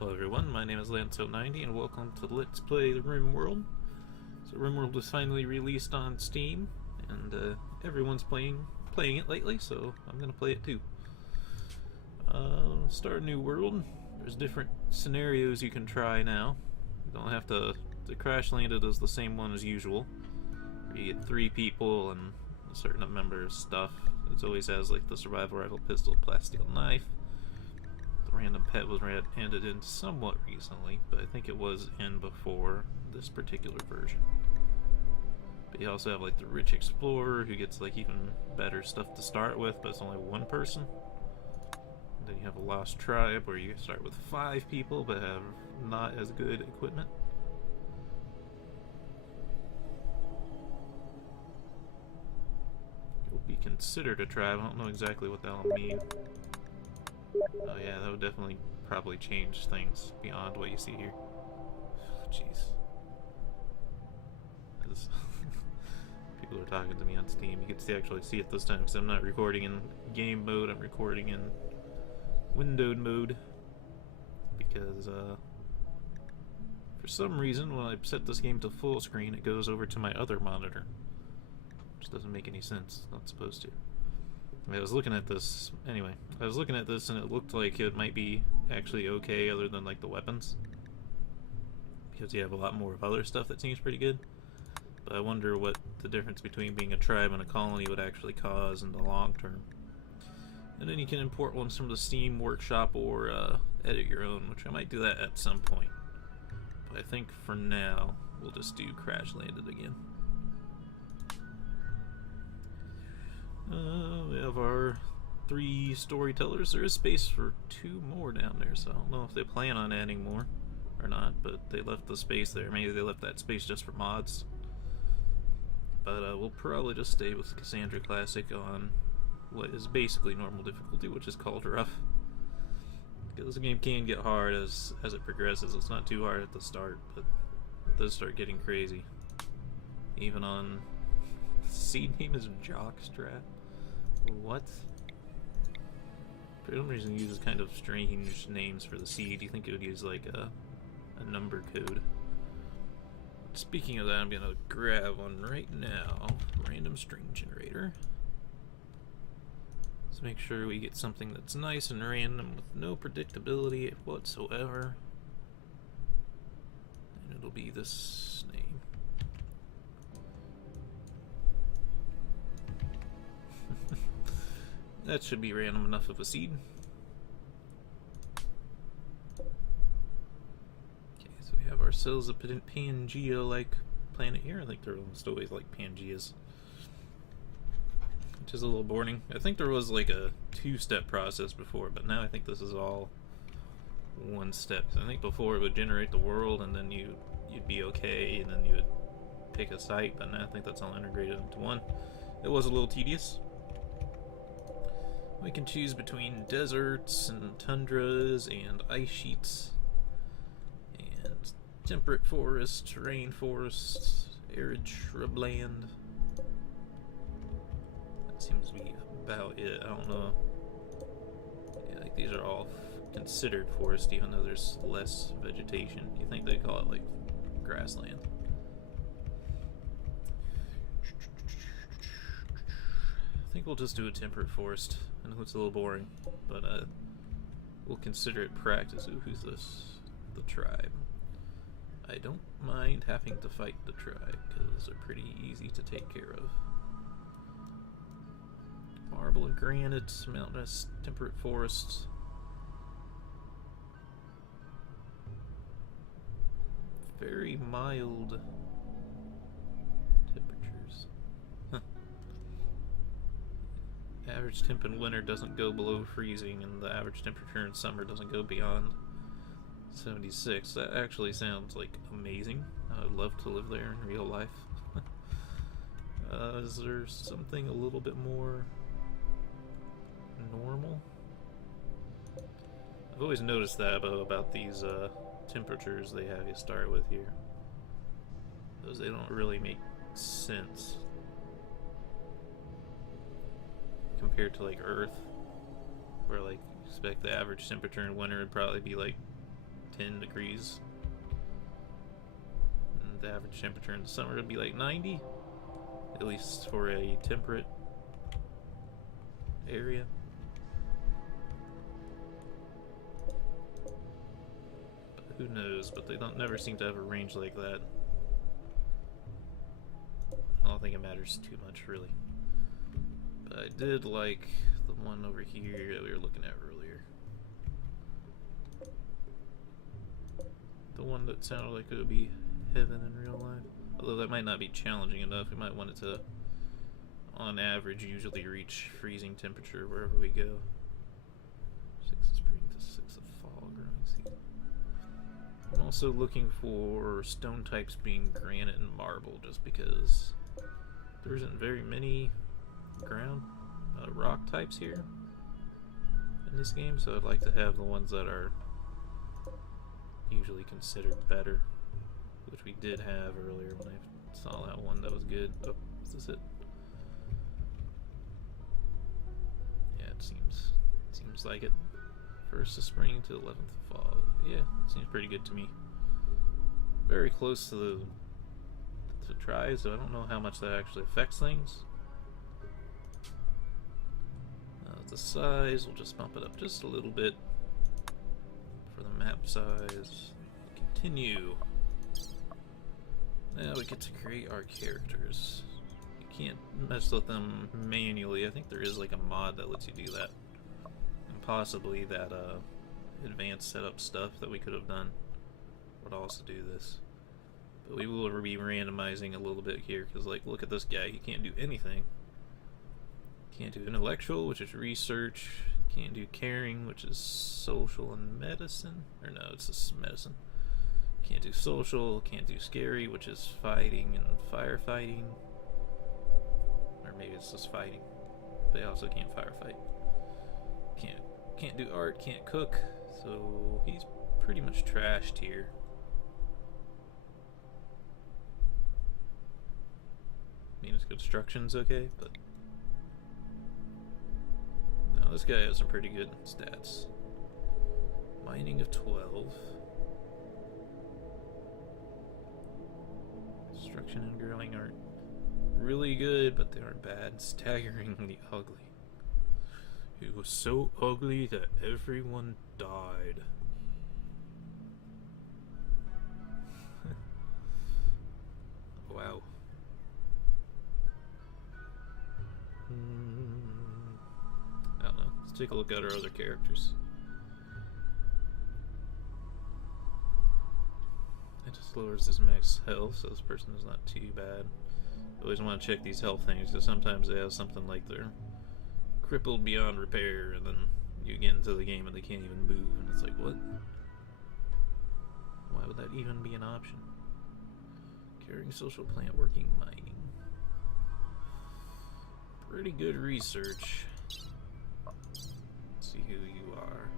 Hello everyone, my name is Lanso90 and welcome to Let's Play the Rimworld. So Rimworld was finally released on Steam, and everyone's playing it lately, so I'm gonna play it too. Start a new world. There's different scenarios you can try now. You don't have to crash landed as the same one as usual. You get 3 people and a certain number of stuff. It always has like the survival rifle, pistol, plastic knife. The random pet was handed in somewhat recently, but I think it was in before this particular version. But you also have like the rich explorer who gets like even better stuff to start with, but it's only 1 person. And then you have a lost tribe where you start with 5 people but have not as good equipment. You'll be considered a tribe. I don't know exactly what that'll mean. Oh yeah, that would definitely probably change things beyond what you see here. Jeez. People are talking to me on Steam. You can actually see it this time because I'm not recording in game mode, I'm recording in windowed mode. Because, for some reason, when I set this game to full screen, it goes over to my other monitor. Which doesn't make any sense. It's not supposed to. I was looking at this, anyway, I was looking at this and it looked like it might be actually okay other than like the weapons. Because you have a lot more of other stuff that seems pretty good. But I wonder what the difference between being a tribe and a colony would actually cause in the long term. And then you can import ones from the Steam Workshop or edit your own, which I might do that at some point. But I think for now, we'll just do Crash Landed again. We have our 3 storytellers. There is space for 2 more down there, so I don't know if they plan on adding more or not, but they left the space there. Maybe they left that space just for mods. But we'll probably just stay with Cassandra Classic on what is basically normal difficulty, which is called rough. Because the game can get hard as it progresses. It's not too hard at the start, but it does start getting crazy. Even on... the seed name is Jockstrap. What? For some reason it uses kind of strange names for the seed. You think it would use like a number code. Speaking of that, I'm gonna grab one right now. Random string generator. Let's make sure we get something that's nice and random with no predictability whatsoever. And it'll be this name. That should be random enough of a seed. Okay, so we have ourselves a Pangea-like planet here. I think they're almost always like Pangeas. Which is a little boring. I think there was like a 2-step process before, but now I think this is all 1 step. I think before it would generate the world and then you'd be okay, and then you would pick a site, but now I think that's all integrated into one. It was a little tedious. We can choose between deserts and tundras and ice sheets and temperate forests, rainforests, arid shrubland. That seems to be about it. I don't know. Yeah, like these are all considered forest, even though there's less vegetation. You think they call it like grassland? I think we'll just do a temperate forest. I know it's a little boring, but we'll consider it practice. Ooh, who's this? The tribe. I don't mind having to fight the tribe, because they're pretty easy to take care of. Marble and granite, mountainous, temperate forests. Very mild temperatures. Average temp in winter doesn't go below freezing, and the average temperature in summer doesn't go beyond 76. That actually sounds like amazing. I would love to live there in real life. Is there something a little bit more normal? I've always noticed that about these temperatures they have you start with here. Those, they don't really make sense compared to like Earth, where like you expect the average temperature in winter would probably be like 10 degrees. And the average temperature in the summer would be like 90, at least for a temperate area. But who knows? But they don't never seem to have a range like that. I don't think it matters too much, really. But I did like the one over here that we were looking at earlier. The one that sounded like it would be heaven in real life. Although that might not be challenging enough. We might want it to, on average, usually reach freezing temperature wherever we go. 6 of spring to 6 of fall growing season. I'm also looking for stone types being granite and marble, just because there isn't very many rock types here in this game, so I'd like to have the ones that are usually considered better, which we did have earlier when I saw that one that was good. Oh, is this it? Yeah, it seems like it. 1st of spring to 11th of fall. Yeah, seems pretty good to me. Very close to try, so I don't know how much that actually affects things. The size, we'll just bump it up just a little bit for the map size. Continue. Now we get to create our characters. You can't mess with them manually. I think there is like a mod that lets you do that. And possibly that advanced setup stuff that we could have done would also do this. But we will be randomizing a little bit here, because like, look at this guy, he can't do anything. Can't do intellectual, which is research. Can't do caring, which is social and medicine. Or no, it's just medicine. Can't do social. Can't do scary, which is fighting and firefighting. Or maybe it's just fighting. They also can't firefight. Can't do art. Can't cook. So he's pretty much trashed here. I mean, his construction's okay, but this guy has some pretty good stats. Mining of 12. Construction and growing aren't really good, but they aren't bad. Staggeringly ugly. It was so ugly that everyone died. Wow. I don't know. Let's take a look at our other characters. It just lowers his max health, so this person is not too bad. Always want to check these health things, because sometimes they have something like they're crippled beyond repair, and then you get into the game and they can't even move, and it's like, what? Why would that even be an option? Carrying social plant, working mining. Pretty good research. Let's see who you are.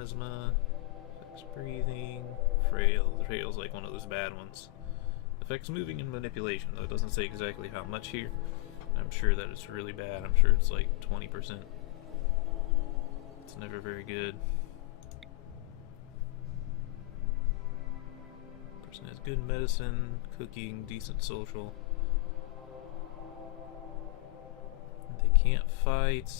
Asthma, affects breathing, frail. The frail's like one of those bad ones. Affects moving and manipulation, though it doesn't say exactly how much here. I'm sure that it's really bad. I'm sure it's like 20%. It's never very good. Person has good medicine, cooking, decent social. They can't fight.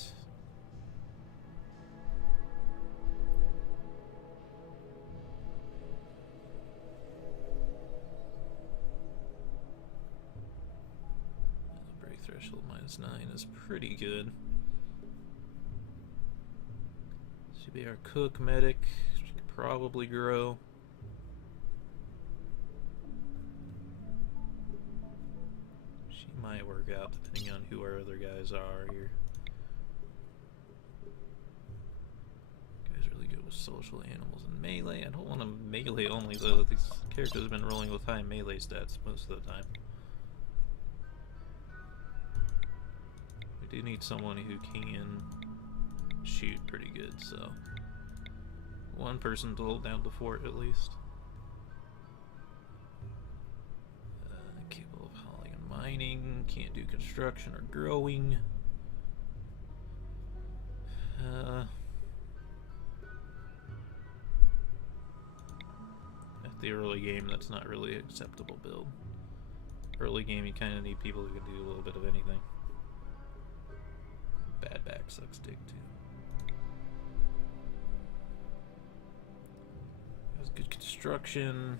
The break threshold -9 is pretty good. Should be our cook, medic. She could probably grow. She might work out depending on who our other guys are here. Guys really good with social, animals, and melee. I don't want to melee only though. These characters have been rolling with high melee stats most of the time. We do need someone who can shoot pretty good, so one person to hold down the fort at least. Capable of hauling and mining, can't do construction or growing. the early game, that's not really an acceptable build. Early game, you kind of need people who can do a little bit of anything. Bad back sucks dick too. Has good construction.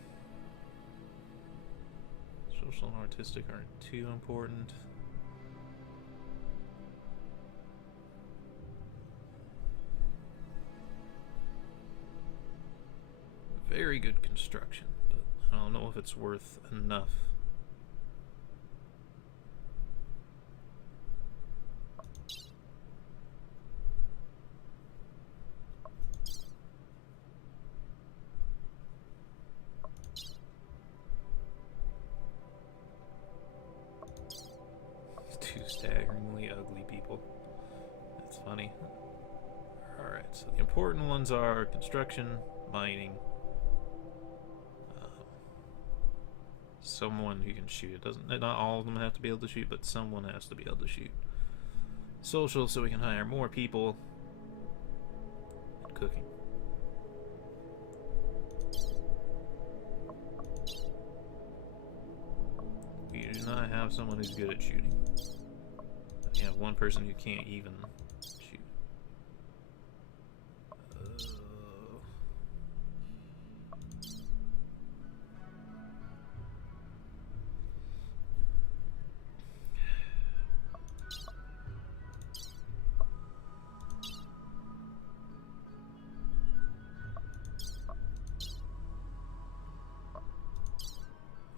Social and artistic aren't too important. Very good construction, but I don't know if it's worth enough. Two staggeringly ugly people. That's funny. Alright, so the important ones are construction, mining, someone who can shoot. It doesn't, not all of them have to be able to shoot, but someone has to be able to shoot. Social, so we can hire more people. And cooking. We do not have someone who's good at shooting. We have one person who can't even shoot.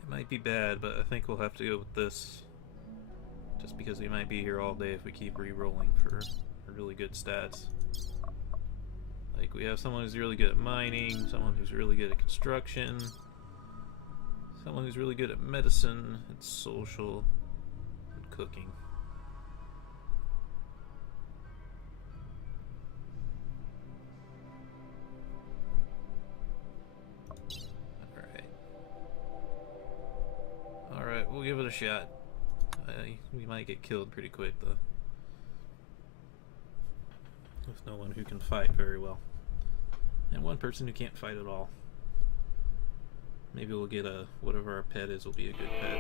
Might be bad, but I think we'll have to go with this. Just because we might be here all day if we keep re-rolling for really good stats. Like, we have someone who's really good at mining, someone who's really good at construction, someone who's really good at medicine, and social, and cooking. Alright, we'll give it a shot. We might get killed pretty quick, though. With no one who can fight very well. And one person who can't fight at all. Maybe we'll get a... whatever our pet is will be a good pet.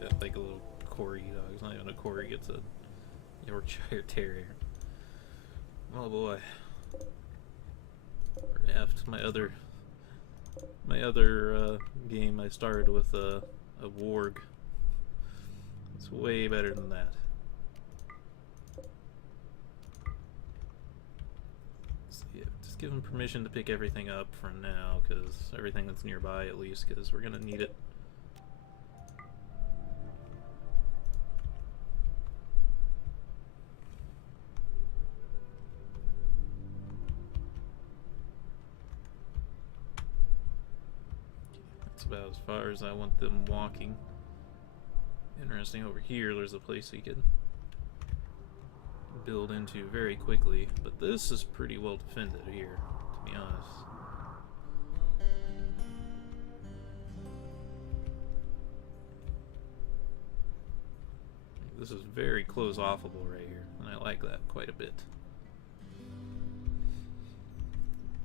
Yeah, like a little Corgi dog. It's not even a Corgi, it's a Yorkshire Terrier. Oh boy. Left. My other game I started with a warg. It's way better than that. So yeah, just give them permission to pick everything up for now, because everything that's nearby at least, because we're gonna need it. About as far as I want them walking. Interesting, over here there's a place we could build into very quickly, but this is pretty well defended here, to be honest. This is very close-offable right here, and I like that quite a bit.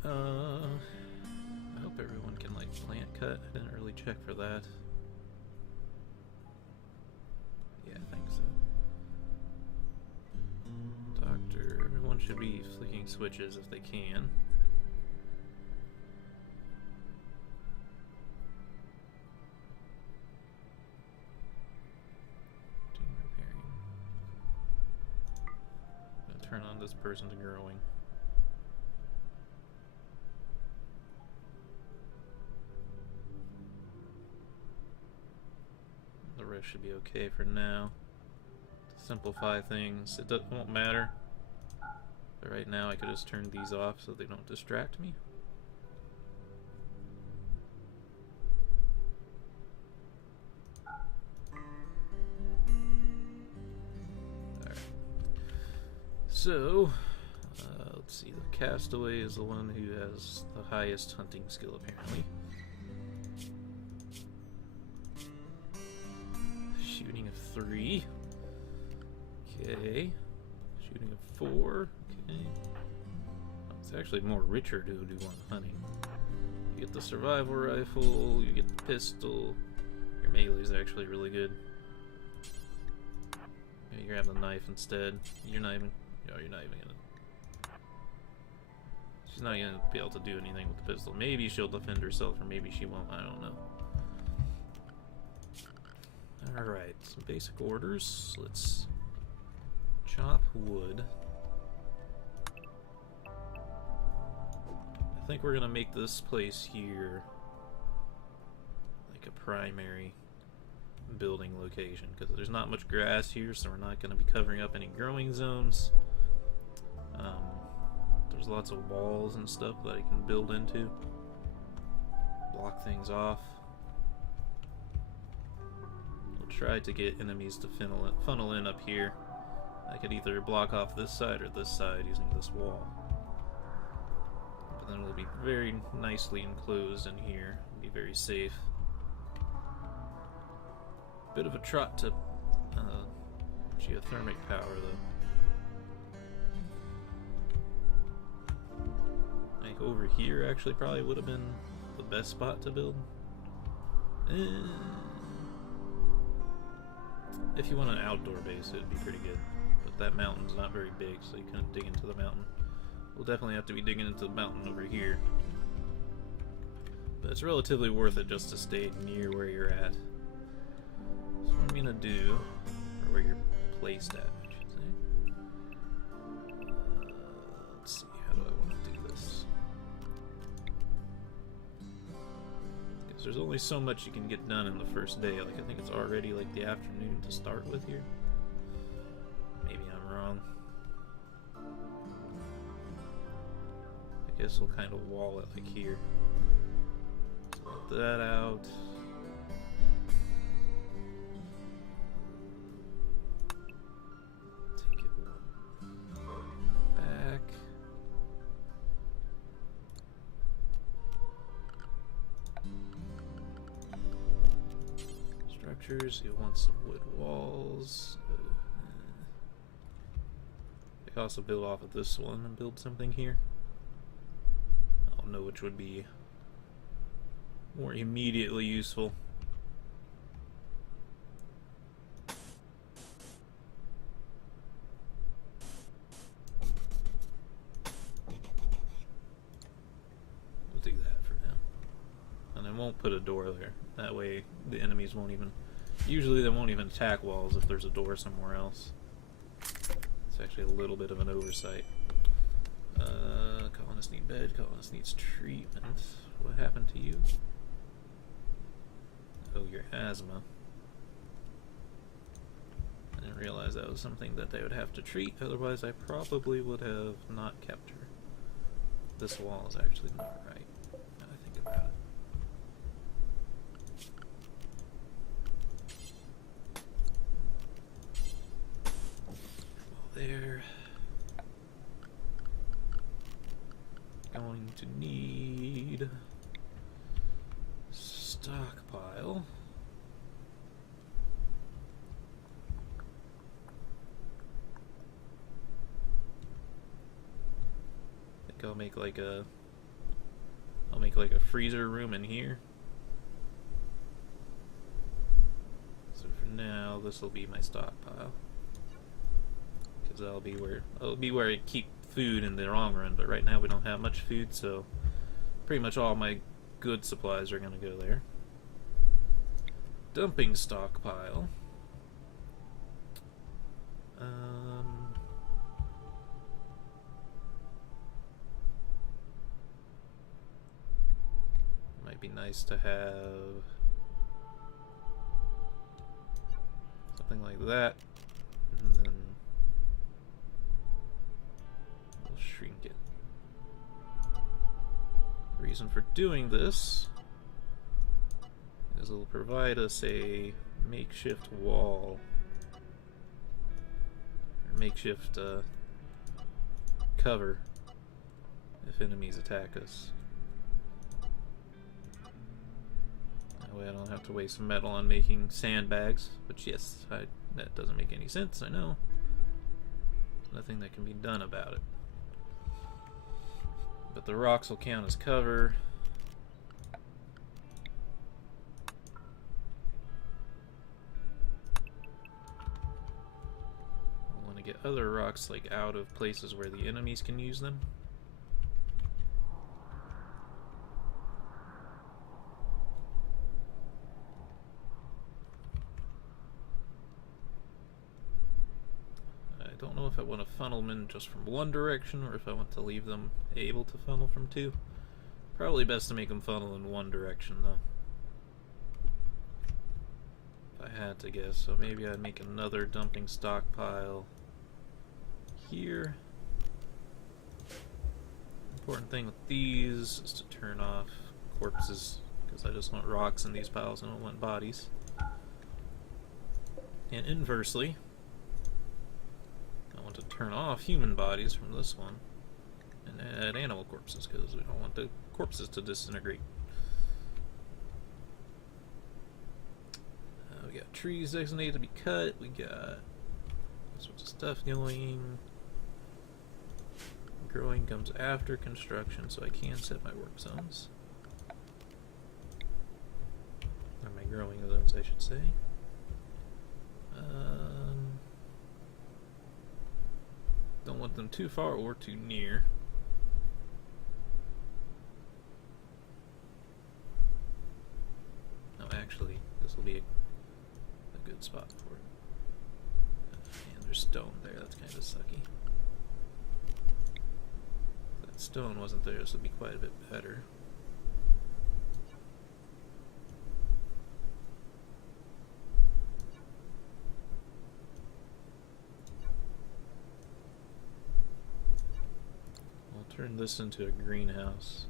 I hope everyone can, like, plant cut. I didn't really check for that. Yeah, I think so. Doctor, everyone should be flicking switches if they can. Repairing. I'm gonna turn on this person to growing. The rest should be okay for now. To simplify things, it won't matter. But right now I could just turn these off so they don't distract me. Alright. So, let's see, the castaway is the one who has the highest hunting skill apparently. Shooting of 3. Okay. Shooting of 4. Okay. It's actually more richer to do on hunting. You get the survival rifle, you get the pistol. Your melee is actually really good. Yeah, you're having a knife instead. You're not even. Oh, you're not even gonna. She's not gonna be able to do anything with the pistol. Maybe she'll defend herself, or maybe she won't. I don't know. Alright, some basic orders. Let's chop wood. I think we're gonna make this place here like a primary building location, because there's not much grass here, so we're not going to be covering up any growing zones. There's lots of walls and stuff that I can build into, block things off. I'll try to get enemies to funnel in up here. I could either block off this side or this side using this wall, but then we'll be very nicely enclosed in here, be very safe. Bit of a trot to geothermic power, though. I think over here actually probably would have been the best spot to build. If you want an outdoor base, it'd be pretty good. But that mountain's not very big, so you couldn't dig into the mountain. We'll definitely have to be digging into the mountain over here. But it's relatively worth it just to stay near where you're at. So what I'm gonna do, or where you're placed at, I should say. Let's see, how do I want to do this? Because there's only so much you can get done in the first day. Like, I think it's already like the afternoon to start with here. Maybe I'm wrong. I guess we'll kind of wall it like here. Split that out. You want some wood walls. I can also build off of this one and build something here. I don't know which would be more immediately useful. We'll do that for now. And I won't put a door there. That way the enemies won't even... Usually they won't even attack walls if there's a door somewhere else. It's actually a little bit of an oversight. Colonist need bed, colonist needs treatment. What happened to you? Oh, your asthma. I didn't realize that was something that they would have to treat, otherwise I probably would have not kept her. This wall is actually not right, now I think about it. There. Going to need stockpile. I think I'll make like a freezer room in here. So for now, this will be my stockpile. That'll be where I keep food in the long run, but right now we don't have much food, so pretty much all my good supplies are gonna go there. Dumping stockpile. Might be nice to have something like that, and then shrink it. The reason for doing this is it'll provide us a makeshift wall, or makeshift cover if enemies attack us. That way I don't have to waste metal on making sandbags, which yes, that doesn't make any sense, I know. There's nothing that can be done about it. But the rocks will count as cover. I want to get other rocks like out of places where the enemies can use them. I don't know if I want to funnel them in just from one direction or if I want to leave them able to funnel from two. Probably best to make them funnel in one direction though. If I had to guess, so maybe I'd make another dumping stockpile here. Important thing with these is to turn off corpses, because I just want rocks in these piles and I don't want bodies. And inversely, I want to turn off human bodies from this one and add animal corpses, because we don't want the corpses to disintegrate. We got trees designated to be cut, we got all sorts of stuff going. Growing comes after construction, so I can set my work zones. Or my growing zones, I should say. Don't want them too far or too near. No, actually, this will be a good spot for it. And there's stone there, that's kind of sucky. If that stone wasn't there, this would be quite a bit better. Turn this into a greenhouse.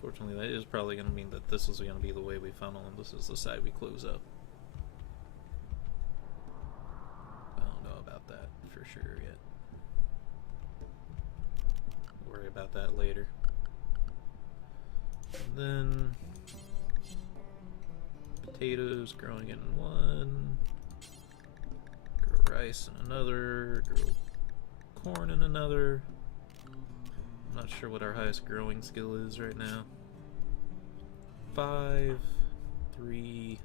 Fortunately, that is probably going to mean that this is going to be the way we funnel, and this is the side we close up. I don't know about that for sure yet. We'll worry about that later. And then potatoes growing in one, grow rice in another, grow corn in another. I'm not sure what our highest growing skill is right now. 5, 3,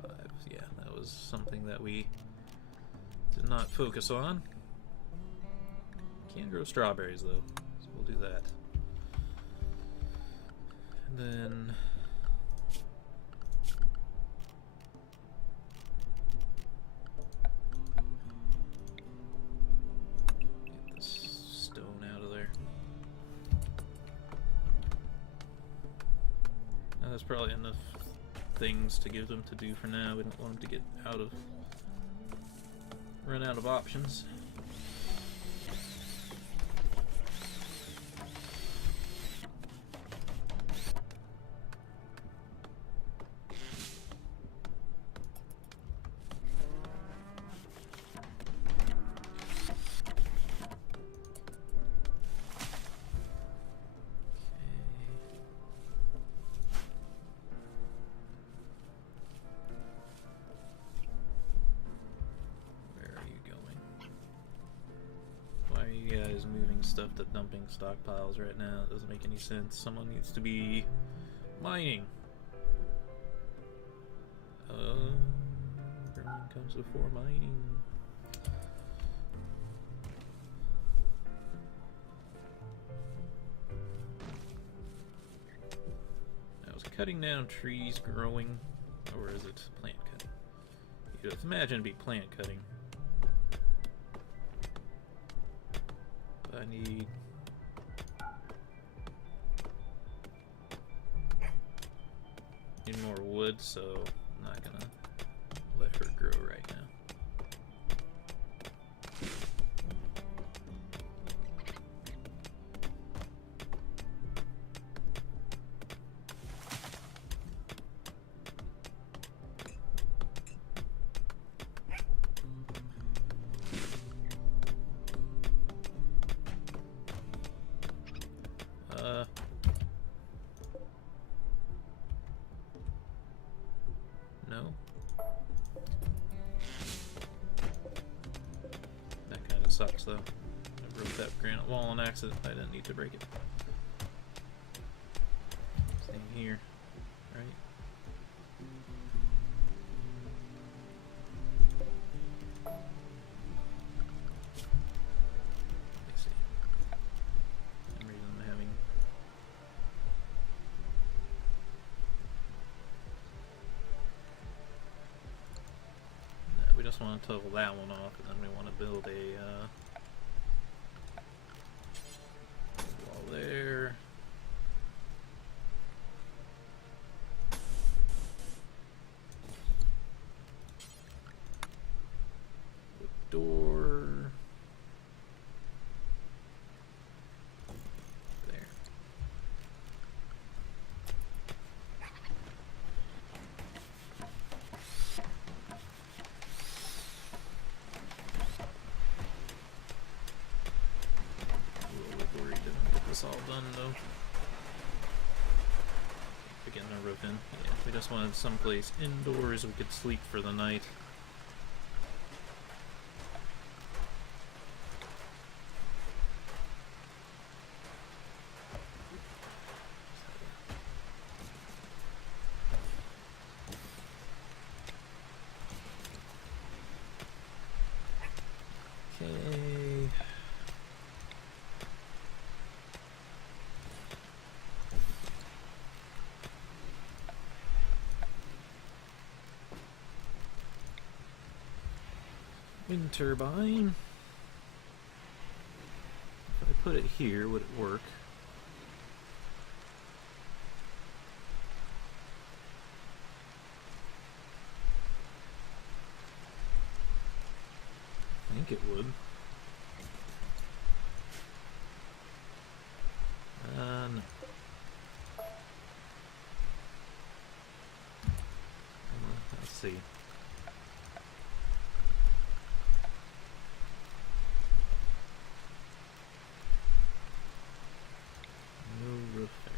5. Yeah, that was something that we did not focus on. Can grow strawberries though, so we'll do that. And then that's probably enough things to give them to do for now. We don't want them to get run out of options. Stuff to dumping stockpiles right now. It doesn't make any sense. Someone needs to be mining. Growing comes before mining. I was cutting down trees growing, or is it plant cutting? You just imagine it'd be plant cutting. I need more wood, so I'm not gonna let her grow right now. No. That kind of sucks though. I broke that granite wall on accident. I didn't need to break it. Same here, right? Let's see. For some reason I'm having. No, we just want to toggle that one off, and then we want to build a wall there. Door there. A little worried to get this all done though. We're getting our roof in. Yeah, we just wanted someplace indoors we could sleep for the night. Okay. Wind turbine. If I put it here, would it work? I think it would. No. Let's see. No roof there.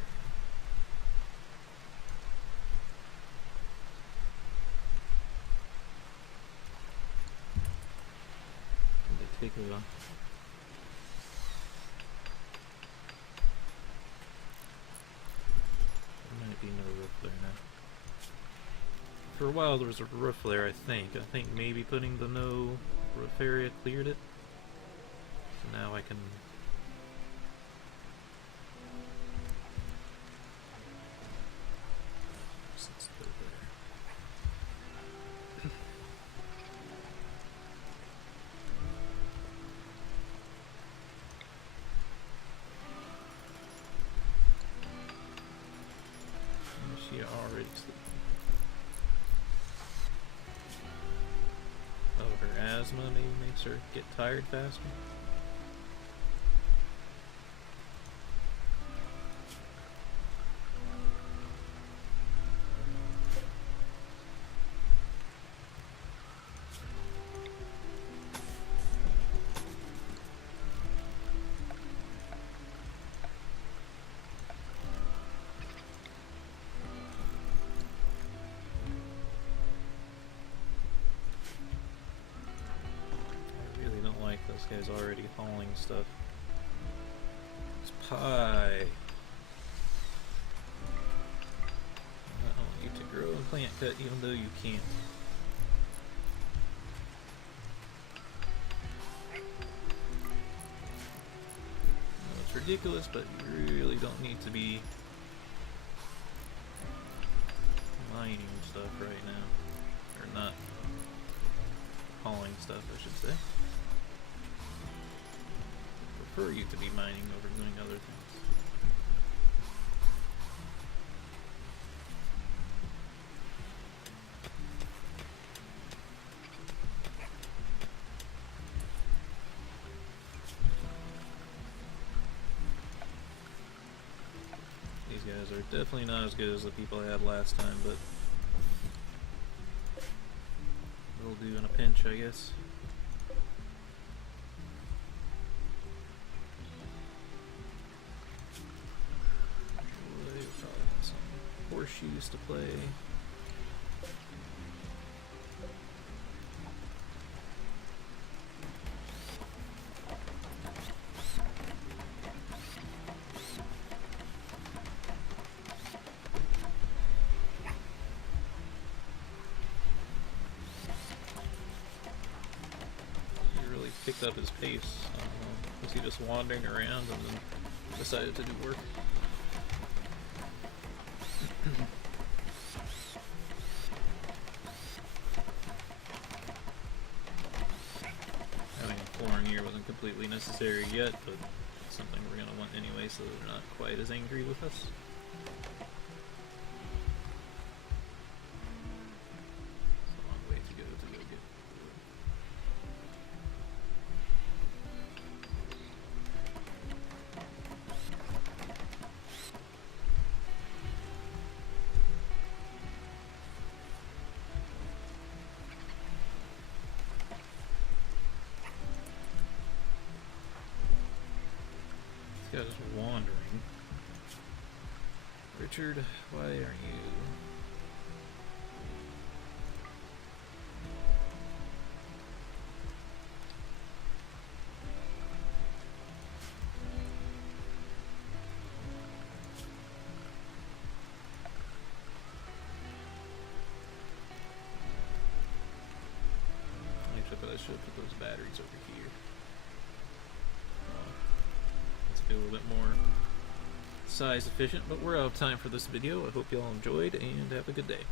Take it off. There might be no roof there now. For a while there was a roof there, I think. I think maybe putting the no roof area cleared it. So now I can... Let's go there. She already sleeping. Oh, her asthma maybe makes her get tired faster? This guy's already hauling stuff. It's pie. I want you to grow and plant cut even though you can't. No, it's ridiculous, but you really don't need to be mining stuff right now. Or not hauling stuff, I should say. Prefer you to be mining over doing other things. These guys are definitely not as good as the people I had last time, but they'll do in a pinch, I guess. Horseshoes to play. picked up his pace. Was he just wandering around and then decided to do work? Having a flooring here wasn't completely necessary yet, but it's something we're going to want anyway, so they're not quite as angry with us. It's a long way to go get wood. This guy's wandering. Richard, why aren't you? But I should put those batteries over here. Let's be a little bit more size efficient, but we're out of time for this video. I hope you all enjoyed and have a good day.